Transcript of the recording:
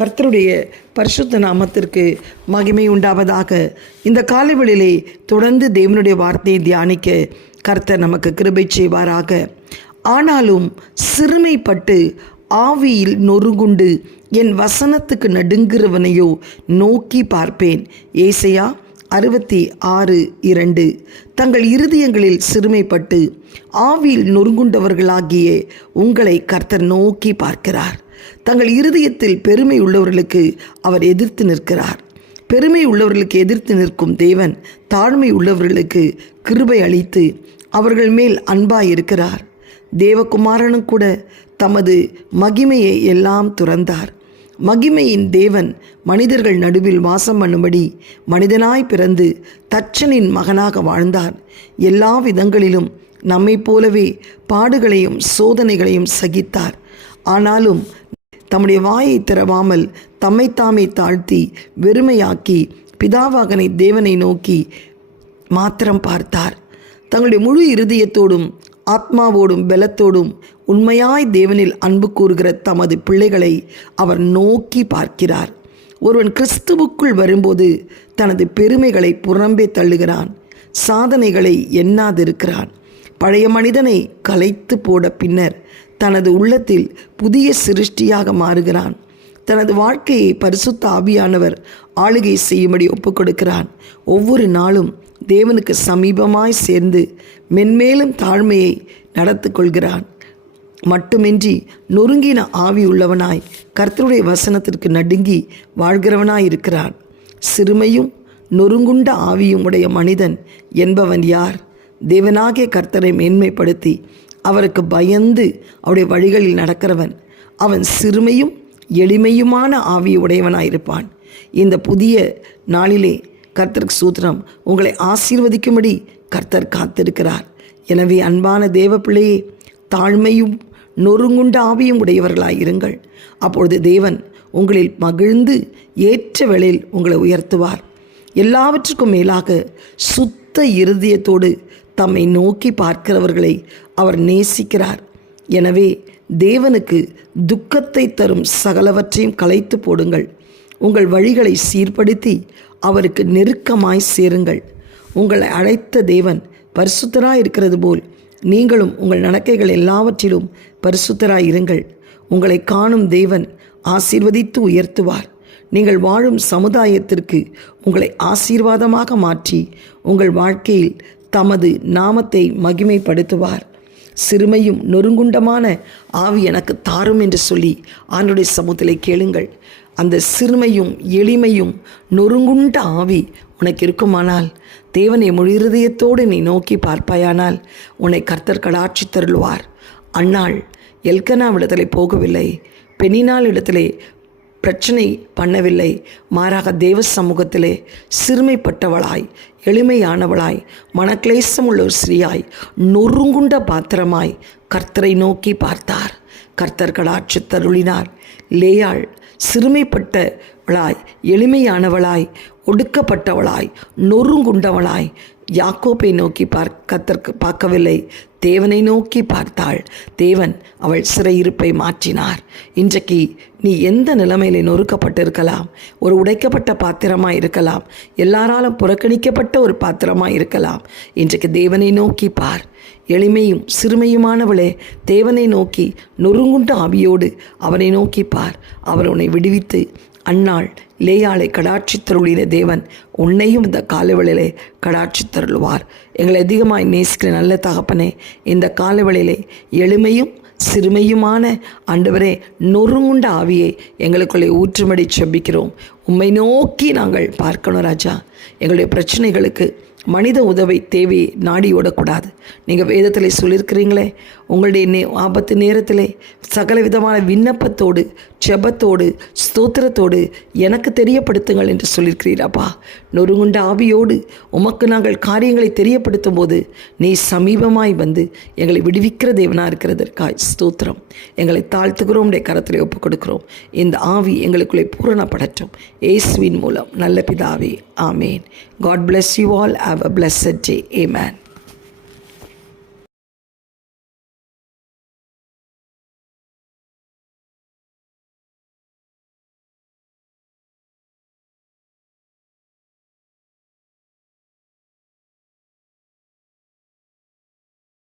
கர்த்தருடைய பரிசுத்த நாமத்திற்கு மகிமை உண்டாவதாக. இந்த காலைவெளியிலே தொடர்ந்து தேவனுடைய வார்த்தையை தியானிக்க கர்த்தர் நமக்கு கிருபை செய்வாராக. ஆனாலும் சிறுமைப்பட்டு ஆவியில் நொறுங்குண்டு என் வசனத்துக்கு நடுங்குறவனையோ நோக்கி பார்ப்பேன். ஏசாயா 66:2. தங்கள் இருதயங்களில் சிறுமைப்பட்டு ஆவியில் நொறுங்குண்டவர்களாகிய உங்களை கர்த்தர் நோக்கி பார்க்கிறார். தங்கள் இருதயத்தில் பெருமை உள்ளவர்களுக்கு அவர் எதிர்த்து நிற்கிறார். பெருமை உள்ளவர்களுக்கு எதிர்த்து நிற்கும் தேவன் தாழ்மை உள்ளவர்களுக்கு கிருபை அளித்து அவர்கள் மேல் அன்பாயிருக்கிறார். தேவகுமாரனும் கூட தமது மகிமையை எல்லாம் துறந்தார். மகிமையின் தேவன் மனிதர்கள் நடுவில் வாசம் பண்ணும்படி மனிதனாய் பிறந்து தச்சனின் மகனாக வாழ்ந்தார். எல்லா விதங்களிலும் நம்மை போலவே பாடுகளையும் சோதனைகளையும் சகித்தார். ஆனாலும் தம்முடைய வாயை திறவாமல் தம்மைத்தாமே தாழ்த்தி வெறுமையாக்கி பிதாவாகனை தேவனை நோக்கி மாத்திரம் பார்த்தார். தங்களுடைய முழு இருதயத்தோடும் ஆத்மாவோடும் பலத்தோடும் உண்மையாய் தேவனில் அன்பு கூறுகிற தமது பிள்ளைகளை அவர் நோக்கி பார்க்கிறார். ஒருவன் கிறிஸ்துவுக்குள் வரும்போது தனது பெருமைகளை புறம்பே தள்ளுகிறான், சாதனைகளை எண்ணாதிருக்கிறான். பழைய மனிதனை கலைத்து போட பின்னர் தனது உள்ளத்தில் புதிய சிருஷ்டியாக மாறுகிறான். தனது வாழ்க்கையை பரிசுத்த ஆவியானவர் ஆளுகை செய்யும்படி ஒப்புக் கொடுக்கிறான். ஒவ்வொரு நாளும் தேவனுக்கு சமீபமாய் சேர்ந்து மென்மேலும் தாழ்மையை நடத்து கொள்கிறான். மட்டுமின்றி நொறுங்கின ஆவி உள்ளவனாய் கர்த்தருடைய வசனத்திற்கு நடுங்கி வாழ்கிறவனாய் இருக்கிறான். சிறுமையும் நொறுங்குண்ட ஆவியும் உடைய மனிதன் என்பவன் யார்? தேவனாகிய கர்த்தரை மேன்மைப்படுத்தி அவருக்கு பயந்து அவருடைய வழிகளில் நடக்கிறவன். அவன் சிறுமையும் எளிமையுமான ஆவி உடையவனாயிருப்பான். இந்த புதிய நாளிலே கர்த்தருக்கு ஸ்தோத்திரம். உங்களை ஆசீர்வதிக்கும்படி கர்த்தர் காத்திருக்கிறார். எனவே அன்பான தேவ பிள்ளையே, தாழ்மையும் நொறுங்குண்ட ஆவியும் உடையவர்களாயிருங்கள். அப்பொழுது தேவன் உங்களில் மகிழ்ந்து ஏற்ற வேளையில் உங்களை உயர்த்துவார். எல்லாவற்றுக்கும் மேலாக சுத்த இருதயத்தோடு தம்மை நோக்கி பார்க்கிறவர்களை அவர் நேசிக்கிறார். எனவே தேவனுக்கு துக்கத்தை தரும் சகலவற்றையும் களைத்து போடுங்கள். உங்கள் வழிகளை சீர்படுத்தி அவருக்கு நெருக்கமாய் சேருங்கள். உங்களை அழைத்த தேவன் பரிசுத்தராய் இருக்கிறது போல் நீங்களும் உங்கள் நடக்கைகள் எல்லாவற்றிலும் பரிசுத்தராய் இருங்கள். உங்களை காணும் தேவன் ஆசீர்வதித்து உயர்த்துவார். நீங்கள் வாழும் சமுதாயத்திற்கு உங்களை ஆசீர்வாதமாக மாற்றி உங்கள் வாழ்க்கையில் தமது நாமத்தை மகிமைப்படுத்துவார். சிறுமையும் நொறுங்குண்டமான ஆவி எனக்கு தாரும் என்று சொல்லி ஆண்டவருடைய சமூகத்திலே கேளுங்கள். அந்த சிறுமையும் எளிமையும் நொறுங்குண்ட ஆவி உனக்கு இருக்குமானால் தேவனை முழு இருதயத்தோடு நீ நோக்கி பார்ப்பாயானால் உன்னை கர்த்தர் கடாட்சி தருள்வார். அன்னாள் எல்கனாவிடத்திலே போகவில்லை, பெண்ணினால் இடத்திலே பிரச்சனை பண்ணவில்லை. மாறாக தேவ சமூகத்திலே சிறுமைப்பட்டவளாய், எளிமையானவளாய், மனக்லேசம் உள்ள ஒரு ஸ்ரீயாய், நொறுங்குண்ட பாத்திரமாய் கர்த்தரை நோக்கி பார்த்தார். கர்த்தர் கடாட்சி தருளினார். லேயாள் சிறுமைப்பட்டவளாய், எளிமையானவளாய், ஒடுக்கப்பட்டவளாய், நொறுங்குண்டவளாய் யாக்கோப்பை நோக்கி கர்த்தருக்கு பார்க்கவில்லை, தேவனை நோக்கி பார்த்தாள். தேவன் அவள் சிறையிருப்பை மாற்றினார். இன்றைக்கு நீ எந்த நிலைமையில நொறுக்கப்பட்டிருக்கலாம். ஒரு உடைக்கப்பட்ட பாத்திரமாக இருக்கலாம், எல்லாராலும் புறக்கணிக்கப்பட்ட ஒரு பாத்திரமாக இருக்கலாம். இன்றைக்கு தேவனை நோக்கி பார். எளிமையும் சிறுமையுமானவளே, தேவனை நோக்கி நொறுங்குண்ட ஆவியோடு அவனை நோக்கி பார். அவர் உன்னை விடுவித்து அன்னாள் லேயாளை கடாட்சி தருளின தேவன் உன்னையும் இந்த காலவெளியிலே கடாட்சி தருள்வார். எங்களை அதிகமாய் நேசிக்கிற நல்ல தகப்பனே, இந்த காலவெளியிலே எளிமையும் சிறுமையுமான ஆண்டவரே நொறுங்குண்ட ஆவியை எங்களுக்குள்ளே ஊற்றுமடி செபிக்கிறோம். உம்மை நோக்கி நாங்கள் பார்க்கணும் ராஜா. எங்களுடைய பிரச்சனைகளுக்கு மனித உதவி தேவையை நாடி ஓடக்கூடாது. நீங்கள் வேதத்தில் சொல்லியிருக்கிறீங்களே, உங்களுடைய ஆபத்து நேரத்திலே சகல விதமான விண்ணப்பத்தோடு ஜெபத்தோடு ஸ்தோத்திரத்தோடு எனக்கு தெரியப்படுத்துங்கள் என்று சொல்லியிருக்கிறீராப்பா. நொறுங்குண்ட ஆவியோடு உமக்கு நாங்கள் காரியங்களை தெரியப்படுத்தும் போது நீ சமீபமாய் வந்து எங்களை விடுவிக்கிற தேவனாக இருக்கிறதற்காய் ஸ்தோத்திரம். எங்களை தாழ்த்துகிறோம், உடைய கரத்திலே ஒப்புக் கொடுக்கிறோம். இந்த ஆவி எங்களுக்குள்ளே பூரணப்படட்டும். இயேசுவின் மூலம் நல்ல பிதாவே, ஆமேன். God bless you all. Have a blessed day. Amen.